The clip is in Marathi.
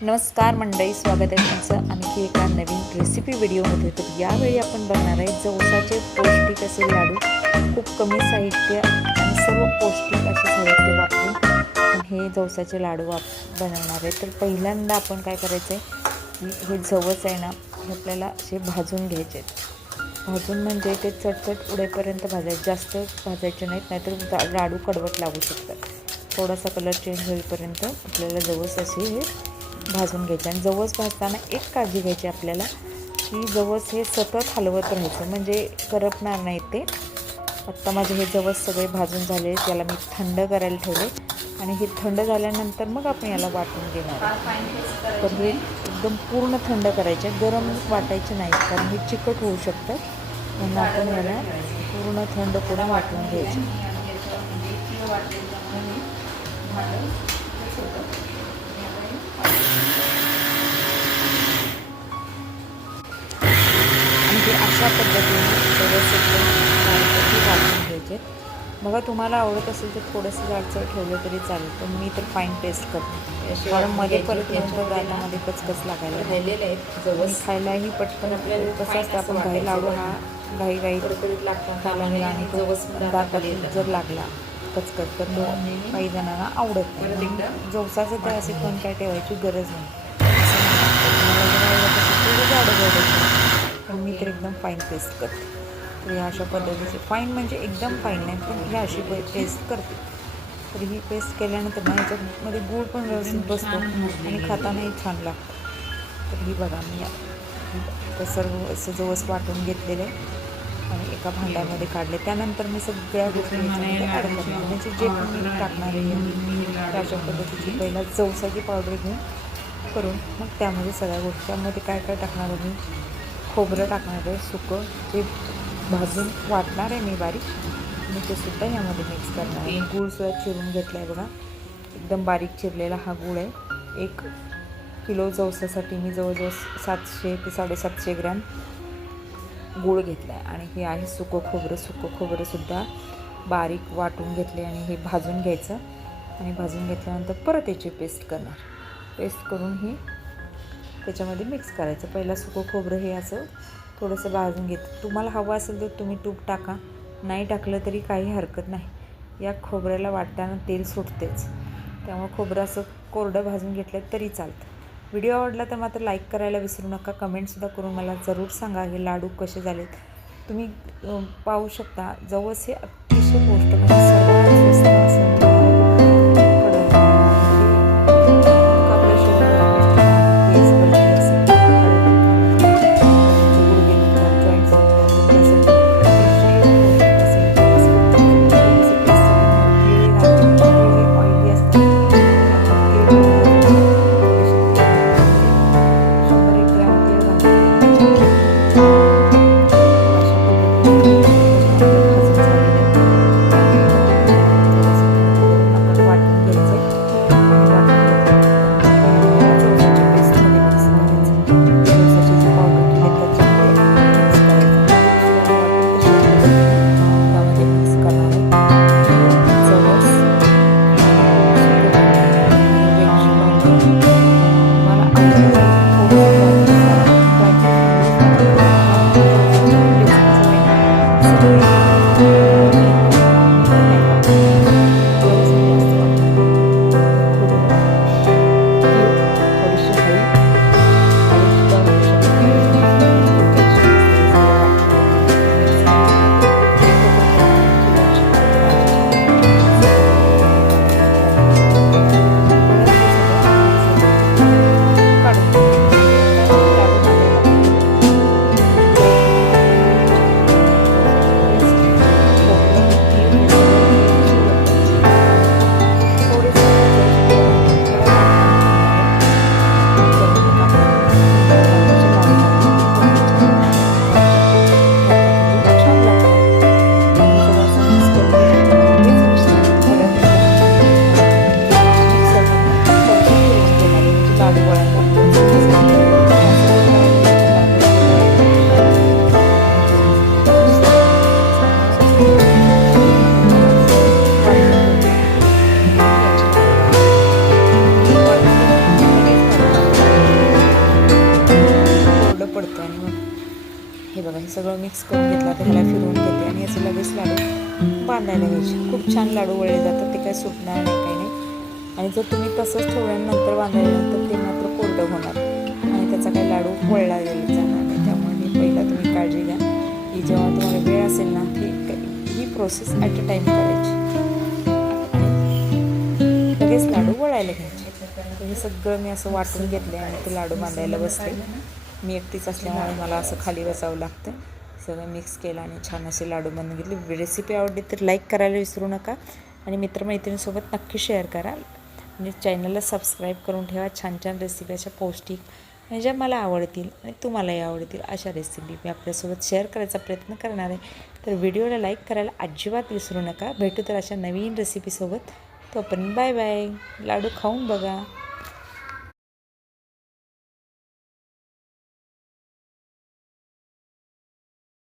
नमस्कार मंडळी, स्वागत आहे तुमचं आणखी एका नवीन रेसिपी व्हिडिओमध्ये. तर यावेळी आपण बघणार आहे जवसाचे पौष्टिक असे लाडू. खूप कमी साहित्य आणि सर्व पौष्टिक असे साहित्य वापरून आपण हे जवसाचे लाडू बनवणार आहे. तर पहिल्यांदा आपण काय करायचं आहे की हे जवस आहे ना, हे आपल्याला असे भाजून घ्यायचे आहेत. भाजून म्हणजे ते चटचट उडेपर्यंत भाजायचे, जास्त भाजायचे नाहीत, नाहीतर लाडू कडवट लागू शकतात. थोडासा कलर चेंज होईपर्यंत आपल्याला जवस असे हे भाजून घ्यायचे. आणि जवस भाजताना एक काळजी घ्यायची आपल्याला की जवस हे सतत हलवत राहायचं, म्हणजे करपणार नाही ते. आत्ता माझे हे जवस सगळे भाजून झाले, त्याला मी थंड करायला ठेवले आणि हे थंड झाल्यानंतर मग आपण याला वाटून घेणार. तर हे एकदम पूर्ण थंड करायचे, गरम वाटायचे नाही, कारण हे चिकट होऊ शकतं. म्हणून आपण याला पूर्ण थंड करून वाटून घ्यायचे. आणि हे अशा पद्धतीने जवस एकदम वाटून घ्यायचे. बघा, तुम्हाला आवडत असेल तर थोडंसं जाडसर ठेवलं तरी चालेल, पण मी तर फाईन पेस्ट करते, कारण मध्ये परत नंतर दातामध्ये कचकच लागायला जवस खायलाही पटकन. आपल्याला कसं असतं, आपण घाई लाडू हा घाई खायला गेला आणि जवस दातात जर लागला कचकच, तर तो काही जणांना आवडत नाही. जवसाचं तर असे पण काय ठेवायची गरज नाही. पण मी तर एकदम फाईन पेस्ट करते. तर ह्या अशा पद्धतीचे फाईन, म्हणजे एकदम फाईन नाही, पण ह्या अशी पेस्ट करते. तर ही पेस्ट केल्यानंतर ना ह्याच्यामध्ये गूळ पण व्यवस्थित बसतो आणि खातानाही छान लागतं. तर ही बघा, मी सर्व असं जवस वाटून घेतलेलं आहे आणि एका भांड्यामध्ये काढले. त्यानंतर मी सगळ्या गोष्टी ॲड करणार, म्हणजे जे पण मी टाकणार आहे अशा पद्धतीची पहिला जवसाची पावडर घेऊन करून मग त्यामध्ये सगळ्या गोष्टी. त्यामध्ये काय काय टाकणार आहे मी, खोबरं टाकणार आहे सुकं, ते भाजून वाटणार आहे मी बारीक, आणि ते सुद्धा ह्यामध्ये मिक्स करणार आहे. गूळसुद्धा चिरून घेतला आहे बघा, एकदम बारीक चिरलेला हा गूळ आहे. 1 किलो जवसासाठी मी जवळजवळ 700 ते 750 ग्रॅम गूळ घेतला आहे. आणि हे आहे सुकं खोबरं. सुकं खोबरंसुद्धा बारीक वाटून घेतले आणि हे भाजून घ्यायचं. आणि भाजून घेतल्यानंतर परत याची पेस्ट करणार. पेस्ट करून ही त्याच्यामध्ये मिक्स करायचं. पहिला सुकं खोबरं हे असं थोडंसं भाजून घेतं. तुम्हाला हवं असेल तर तुम्ही तूप टाका, नाही टाकलं तरी काही हरकत नाही. या खोबऱ्याला वाटताना तेल सुटतेच, त्यामुळे खोबरं असं कोरडं भाजून घेतलं तरी चालतं. व्हिडिओ आवडला तर मात्र लाईक करायला विसरू नका. कमेंटसुद्धा करून मला जरूर सांगा हे लाडू कसे झालेत. तुम्ही पाहू शकता, जवस हे अतिशय पौष्टिक आणि सर्वात स्वस्त असं बघा हे सगळं मिक्स करून घेतलं तर ह्याला फिरवून घेते आणि याचे लगेच लाडू बांधायला घ्यायचे. खूप छान लाडू वळले जातात, ते काय सुटणार नाही काही नाही. आणि जर तुम्ही तसंच ठेवल्यानंतर बांधायला ते मात्र कोरडं होणार आणि त्याचा काही लाडू वळला गेला जाणार नाही. त्यामुळे पहिला तुम्ही काळजी घ्या की जेव्हा तुम्हाला वेळ असेल ना ही प्रोसेस ॲट अ टाईम करायची आणि लगेच लाडू वळायला घ्यायचे. तर हे सगळं मी असं वाटून घेतले आणि ते लाडू बांधायला बसले. मी एकटीच असल्यामुळे मला असं खाली बसावं लागतं. सगळं मिक्स केलं आणि छान असे लाडू बांधून घेतले. रेसिपी आवडली तर लाईक करायला विसरू नका आणि मित्रमैत्रिणींसोबत नक्की शेअर करा. म्हणजे चॅनलला सबस्क्राईब करून ठेवा. छान छान रेसिपी अशा पौष्टिक आणि ज्या मला आवडतील आणि तुम्हालाही आवडतील अशा रेसिपी मी आपल्यासोबत शेअर करायचा प्रयत्न करणार आहे. तर व्हिडिओला लाईक करायला अजिबात विसरू नका. भेटू तर अशा नवीन रेसिपीसोबत. तोपर्यंत बाय बाय. लाडू खाऊन बघा.